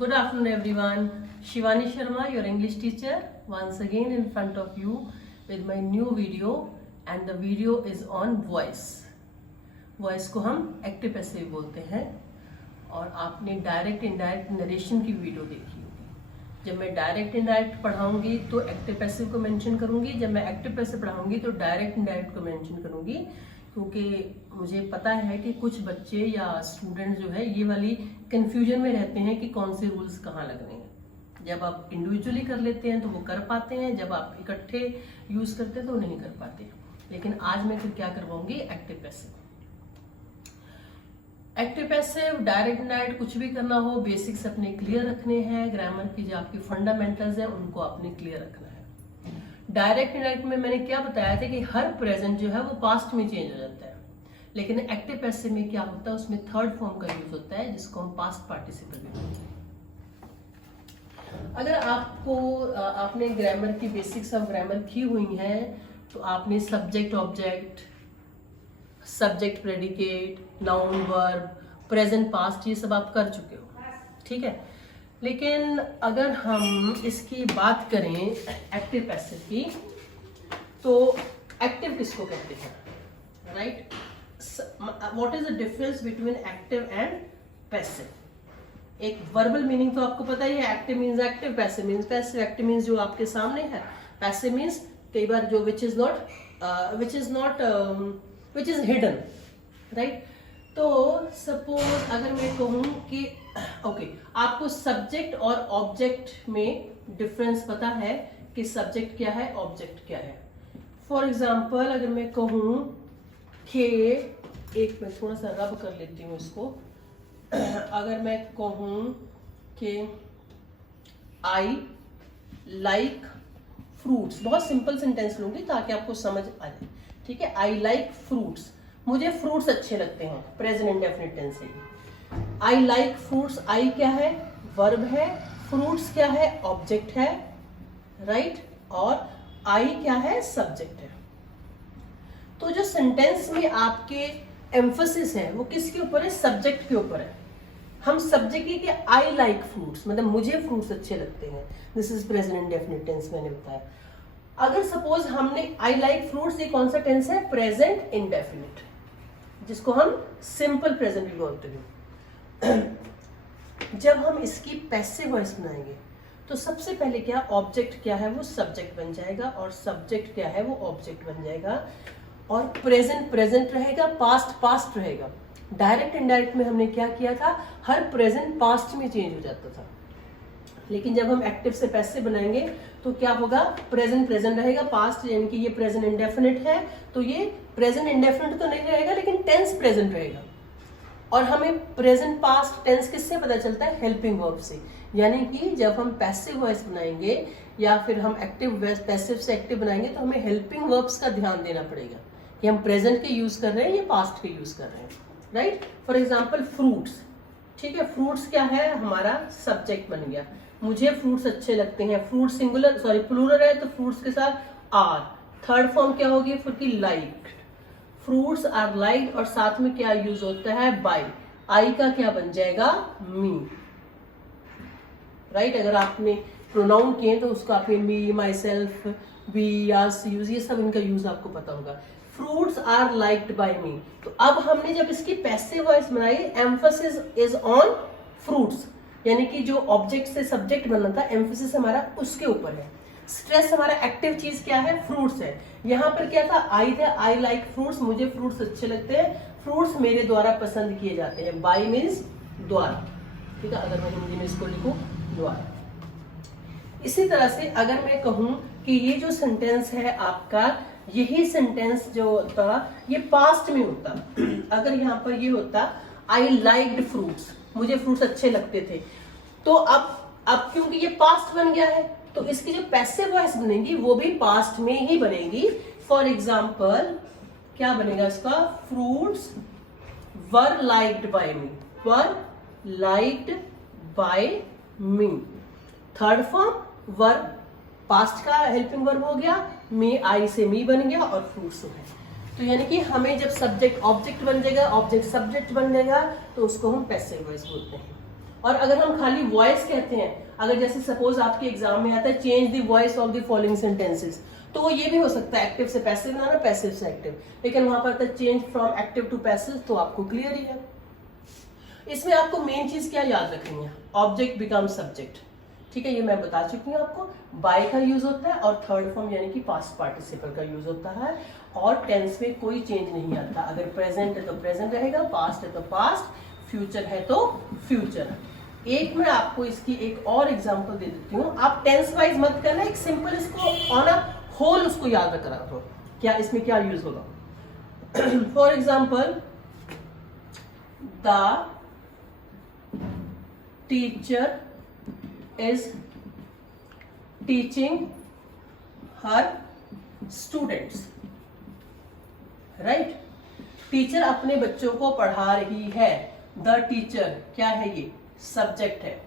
Good afternoon, everyone. Shivani Sharma, your English teacher, once again in front of you with my new video, and the video is on voice. Voice को हम active passive बोलते हैं, और आपने direct indirect narration की video देखी होगी. जब मैं डायरेक्ट इनडायरेक्ट पढ़ाऊंगी तो एक्टिव पैसिव को मेंशन करूंगी, जब मैं एक्टिव पैसिव पढ़ाऊंगी तो डायरेक्ट इनडायरेक्ट को मेंशन करूंगी, क्योंकि मुझे पता है कि कुछ बच्चे या स्टूडेंट जो है ये वाली कंफ्यूजन में रहते हैं कि कौन से रूल्स कहाँ लगने हैं. जब आप इंडिविजुअली कर लेते हैं तो वो कर पाते हैं, जब आप इकट्ठे यूज करते हैं तो नहीं कर पाते. लेकिन आज मैं फिर क्या करवाऊंगी, active passive. Active passive direct indirect कुछ भी करना हो, बेसिक्स अपने क्लियर रखने हैं, ग्रामर की जो आपकी फंडामेंटल्स है उनको आपने क्लियर रखना है. डायरेक्ट इनडायरेक्ट में मैंने क्या बताया था कि हर प्रेजेंट जो है वो पास्ट में चेंज हो जाता है, लेकिन एक्टिव पैसिव में क्या होता है, उसमें थर्ड फॉर्म का यूज होता है जिसको हम पास्ट पार्टिसिपल भी बोलते हैं. अगर आपने ग्रामर की बेसिक्स ऑफ ग्रामर की हुई है तो आपने subject object, subject predicate, noun verb, present past ये सब आप कर चुके हो, ठीक है. लेकिन अगर हम इसकी बात करें एक्टिव पैसिव की, तो एक्टिव किसको कहते हैं, right? What is the difference between active and passive? एक वर्बल मीनिंग तो आपको पता ही है, active means active, passive means passive. Active means जो आपके सामने है, पैसिव मीन्स कई बार जो विच इज हिडन, राइट? तो सपोज अगर मैं कहूं कि ओके, आपको सब्जेक्ट और ऑब्जेक्ट में डिफरेंस पता है कि सब्जेक्ट क्या है, ऑब्जेक्ट क्या है. फॉर एग्जाम्पल अगर मैं कहूं कि एक मैं थोड़ा सा रब कर लेती हूँ इसको. अगर मैं कहूं कि आई लाइक फ्रूट्स, बहुत सिंपल सेंटेंस लूंगी ताकि आपको समझ आ जाए, ठीक है. आई लाइक फ्रूट्स, मुझे फ्रूट्स अच्छे लगते हैं, प्रेजेंट इंडेफिनिट टेंस है. आई लाइक फ्रूट्स, आई क्या है, वर्ब है, फ्रूट्स क्या है, ऑब्जेक्ट है, राइट? और आई क्या है, सब्जेक्ट है. तो जो सेंटेंस में आपके एम्फसिस है वो किसके ऊपर है, सब्जेक्ट के ऊपर है. हम सब्जेक्ट की कि आई लाइक फ्रूट्स, मतलब मुझे फ्रूट्स अच्छे लगते हैं, this is present indefinite tense मैंने बताया. अगर सपोज हमने आई लाइक फ्रूट्स, ये कौन सा टेंस है, प्रेजेंट इंडेफिनिट, जिसको हम सिंपल प्रेजेंट भी बोलते हैं. जब हम इसकी पैसिव वॉइस बनाएंगे तो सबसे पहले क्या, ऑब्जेक्ट क्या है वो सब्जेक्ट बन जाएगा, और सब्जेक्ट क्या है वो ऑब्जेक्ट बन जाएगा, और प्रेजेंट प्रेजेंट रहेगा, पास्ट पास्ट रहेगा. डायरेक्ट इनडायरेक्ट में हमने क्या किया था, हर प्रेजेंट पास्ट में चेंज हो जाता था. लेकिन जब हम एक्टिव से पैसिव बनाएंगे तो क्या होगा, प्रेजेंट प्रेजेंट रहेगा, पास्ट यानी कि ये प्रेजेंट इंडेफिनिट है तो ये प्रेजेंट इंडेफिनिट तो नहीं रहेगा लेकिन टेंस प्रेजेंट रहेगा. और हमें प्रेजेंट पास्ट टेंस किससे पता चलता है, हेल्पिंग वर्ब से. यानी कि जब हम पैसिव वॉइस बनाएंगे या फिर हम एक्टिव पैसिव से एक्टिव बनाएंगे तो हमें हेल्पिंग वर्ब्स का ध्यान देना पड़ेगा कि हम प्रेजेंट के यूज कर रहे हैं या पास्ट के यूज कर रहे हैं, राइट? फॉर एग्जाम्पल फ्रूट्स, ठीक है. फ्रूट्स क्या है, हमारा सब्जेक्ट बन गया, मुझे फ्रूट्स अच्छे लगते हैं. फ्रूट सिंगुलर सॉरी प्लूरल है तो फ्रूट्स के साथ आर. थर्ड फॉर्म क्या होगी फिर की, लाइक. फ्रूट्स आर लाइक, और साथ में क्या यूज होता है, बाय. आई का क्या बन जाएगा, मी, राइट? अगर आपने प्रोनाउन किए तो उसको आपने me, myself, we, us use, ये सब इनका यूज आपको पता होगा. Fruits are liked by me. तो अब हमने जब इसकी पैसिव वॉइस बनाई, एम्फसिस इज ऑन फ्रूट्स, यानी कि जो ऑब्जेक्ट से सब्जेक्ट बनना था, एम्फसिस हमारा उसके ऊपर है. स्ट्रेस हमारा एक्टिव चीज क्या है, फ्रूट्स है. यहाँ पर क्या था, आई था, आई लाइक फ्रूट्स, मुझे फ्रूट्स अच्छे लगते हैं, फ्रूट्स मेरे द्वारा पसंद किए जाते हैं. बाय मीन्स द्वारा, ठीक है. अगर मैं हिंदी में इसको लिखूं, द्वारा. इसी तरह से अगर मैं कहूं कि ये जो सेंटेंस है आपका, यही सेंटेंस जो होता ये पास्ट में होता. अगर यहाँ पर ये होता आई लाइक्ड फ्रूट्स, मुझे फ्रूट्स अच्छे लगते थे, तो अब क्योंकि ये पास्ट बन गया है तो इसकी जो पैसिव वॉइस बनेगी वो भी पास्ट में ही बनेगी. फॉर एग्जाम्पल क्या बनेगा इसका, fruits were liked by me, were liked by me. Third form verb, past का हेल्पिंग वर्ब हो गया, मी, आई से मी बन गया, और फ्रूट्स है. तो यानी कि हमें जब सब्जेक्ट ऑब्जेक्ट बन जाएगा, ऑब्जेक्ट सब्जेक्ट बन जाएगा तो उसको हम पैसिव वॉइस बोलते हैं. और अगर हम खाली वॉइस कहते हैं, अगर जैसे सपोज आपके एग्जाम में आता है change the voice of the following sentences, तो वो ये भी हो सकता है एक्टिव से पैसिव बनाना, पैसिव से एक्टिव, लेकिन वहां पर आता है change from active to passive, तो आपको क्लियर ही है। इसमें आपको मेन चीज क्या याद रखनी है, ऑब्जेक्ट बिकम सब्जेक्ट, ठीक है, ये मैं बता चुकी हूँ आपको। बाय का यूज होता है और थर्ड फॉर्म यानी कि पास्ट पार्टिसिपल का यूज होता है, और टेंस में कोई चेंज नहीं आता। अगर प्रेजेंट है तो प्रेजेंट रहेगा, पास्ट है तो पास्ट, फ्यूचर है तो फ्यूचर। एक मैं आपको इसकी एक और एग्जांपल दे देती हूँ, आप टेंस वाइज मत करना, एक सिंपल इसको ऑन अ होल उसको याद रखना हो, क्या इसमें क्या यूज होगा। For example, the teacher is teaching her students, right? Teacher अपने बच्चों को पढ़ा रही है। द टीचर क्या है, ये सब्जेक्ट है।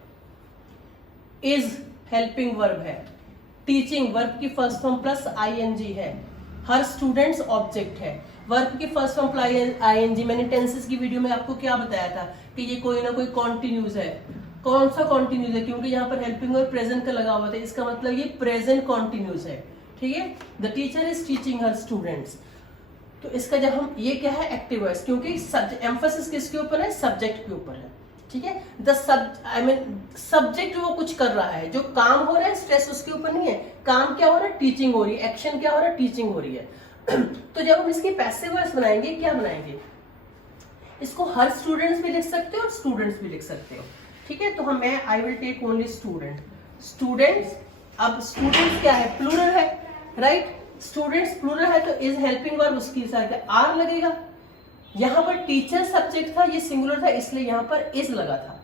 इज हेल्पिंग वर्ब है। टीचिंग वर्ब की फर्स्ट फॉर्म प्लस आईएनजी है। हर स्टूडेंट्स ऑब्जेक्ट है। वर्ब की फर्स्ट फॉर्म प्लस आईएनजी, मैंने टेंसेस की वीडियो में आपको क्या बताया था कि ये कोई ना कोई कॉन्टिन्यूज है। कौन सा कॉन्टिन्यूज है, क्योंकि यहाँ पर हेल्पिंग और प्रेजेंट का लगा हुआ था, इसका मतलब ये प्रेजेंट कॉन्टिन्यूज है, ठीक है। The teacher is teaching her students, तो इसका जब हम ये क्या है, एक्टिव वॉइस, क्योंकि एम्फोसिस किसके ऊपर है, सब्जेक्ट के ऊपर है, ठीक है। द सब्जेक्ट वो कुछ कर रहा है, जो काम हो रहा है स्ट्रेस उसके ऊपर नहीं है, काम क्या हो रहा है, टीचिंग हो रही है, एक्शन क्या हो रहा है, टीचिंग हो रही है। तो जब हम इसकी पैसिव वॉइस बनाएंगे, क्या बनाएंगे, इसको हर स्टूडेंट्स भी लिख सकते हो और स्टूडेंट्स भी लिख सकते हो, ठीक है। तो हम I will take only students. अब स्टूडेंट्स क्या है, प्लूरल है, राइट। स्टूडेंट्स प्लूरल है तो इज हेल्पिंग वर्ब उसकी साथ आर लगेगा। यहाँ पर टीचर सब्जेक्ट था, ये सिंगुलर था, इसलिए यहाँ पर इज लगा था।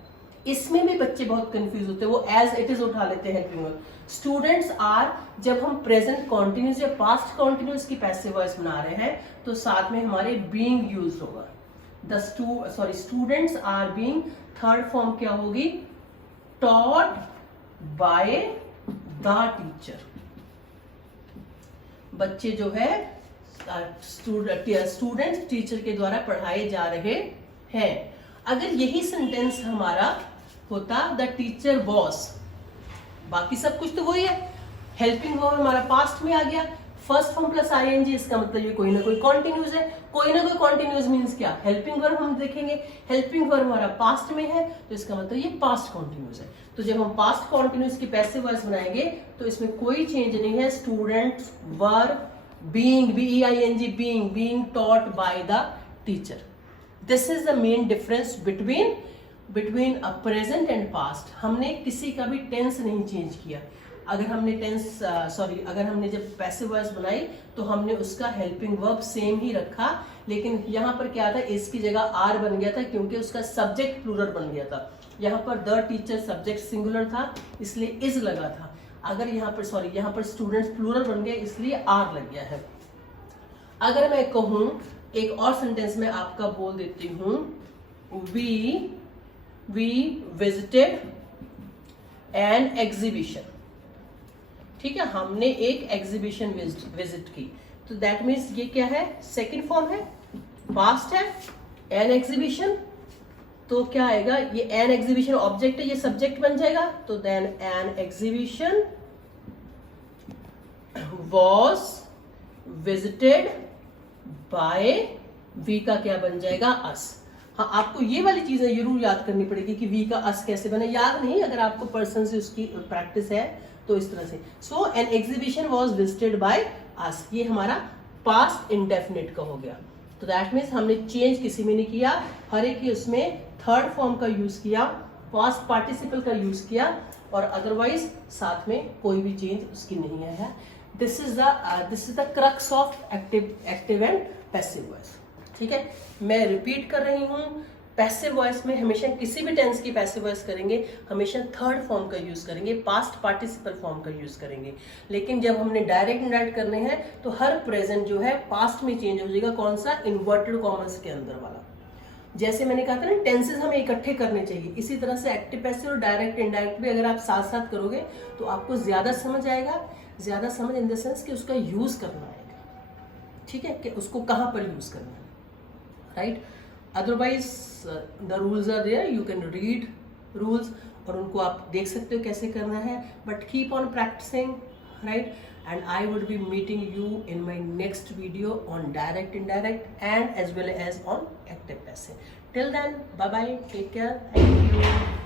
इसमें भी बच्चे बहुत कंफ्यूज होते हैं, वो एज इट इज उठा लेते हैं हेल्पिंग वर्ब। स्टूडेंट्स आर, जब हम प्रेजेंट कॉन्टिन्यूस या पास्ट कॉन्टिन्यूस की पैसिव वॉइस बना रहे हैं तो साथ में हमारे बीइंग यूज होगा। Students are being, third form क्या होगी, टॉट बाय द टीचर। बच्चे जो है स्टूडेंट्स टीचर के द्वारा पढ़ाए जा रहे हैं। अगर यही सेंटेंस हमारा होता द टीचर वॉज, बाकी सब कुछ तो वही है, हेल्पिंग वर्ब हमारा पास्ट में आ गया, फर्स्ट फॉर्म प्लस आईएनजी, इसका मतलब ये कोई ना कोई कॉन्टिन्यूज है। कोई ना कोई कॉन्टिन्यूज मींस क्या, हेल्पिंग वर्ब हम देखेंगे, हेल्पिंग वर्ब हमारा पास्ट में है तो इसका मतलब ये पास्ट कॉन्टिन्यूज है। तो जब हम पास्ट कॉन्टिन्यूज की पैसिव वॉइस बनाएंगे तो इसमें कोई चेंज नहीं है। Students verb being, B E I N G, being taught by the teacher. This is the main difference between a present and past. हमने किसी का भी टेंस नहीं चेंज किया। अगर हमने जब पैसिव वॉइस बनाई तो हमने उसका हेल्पिंग वर्ब सेम ही रखा, लेकिन यहाँ पर क्या था, इसकी जगह आर बन गया था क्योंकि उसका सब्जेक्ट प्लूरल बन गया था। यहाँ पर द टीचर सब्जेक्ट सिंगुलर था इसलिए इज लगा था। अगर यहाँ पर स्टूडेंट्स प्लूरल बन गया इसलिए आर लग गया है। अगर मैं कहूँ, एक और सेंटेंस में आपका बोल देती हूँ, वी विजिटेड एन एग्जीबिशन, ठीक है, हमने एक एग्जीबिशन विजिट की, तो दैट मीन्स ये क्या है, सेकंड फॉर्म है, पास्ट है, एन एग्जीबिशन, तो क्या आएगा, ये एन एग्जीबिशन ऑब्जेक्ट है, ये सब्जेक्ट बन जाएगा, तो then an exhibition was visited by, we का क्या बन जाएगा, अस। हाँ, आपको ये वाली चीजें जरूर याद करनी पड़ेगी कि वी का अस कैसे बने, याद नहीं, अगर आपको पर्सन से उसकी प्रैक्टिस है तो इस तरह से। So an exhibition was visited by us, ये हमारा पास्ट इंडेफिनिट का हो गया। तो दैट मीन्स हमने चेंज किसी में नहीं किया, हर एक ही उसमें थर्ड फॉर्म का यूज किया, पास्ट पार्टिसिपल का यूज किया, और अदरवाइज साथ में कोई भी चेंज उसकी नहीं आया है। This is the crux of active and passive voice, ठीक है। मैं रिपीट कर रही हूँ, पैसिव वॉइस में हमेशा किसी भी टेंस की पैसिव वॉइस करेंगे हमेशा थर्ड फॉर्म का यूज करेंगे, पास्ट पार्टिसिपल फॉर्म का यूज करेंगे। लेकिन जब हमने डायरेक्ट इनडायरेक्ट करने हैं तो हर प्रेजेंट जो है पास्ट में चेंज हो जाएगा। कौन सा, इन्वर्टेड कॉमर्स के अंदर वाला। जैसे मैंने कहा था ना, टेंसेस हमें इकट्ठे करने चाहिए, इसी तरह से एक्टिव पैसिव और डायरेक्ट इनडायरेक्ट भी अगर आप साथ साथ करोगे तो आपको ज्यादा समझ आएगा। ज्यादा समझ इन द सेंस कि उसका यूज करना आएगा, ठीक है, कि उसको कहाँ पर यूज करना है, right. Otherwise, the rules are there. You can read rules, और उनको आप देख सकते हो कैसे करना है, but keep on practicing, right? And I would be meeting you in my next video on direct, indirect, and as well as on active passive. Till then, bye bye, take care, thank you.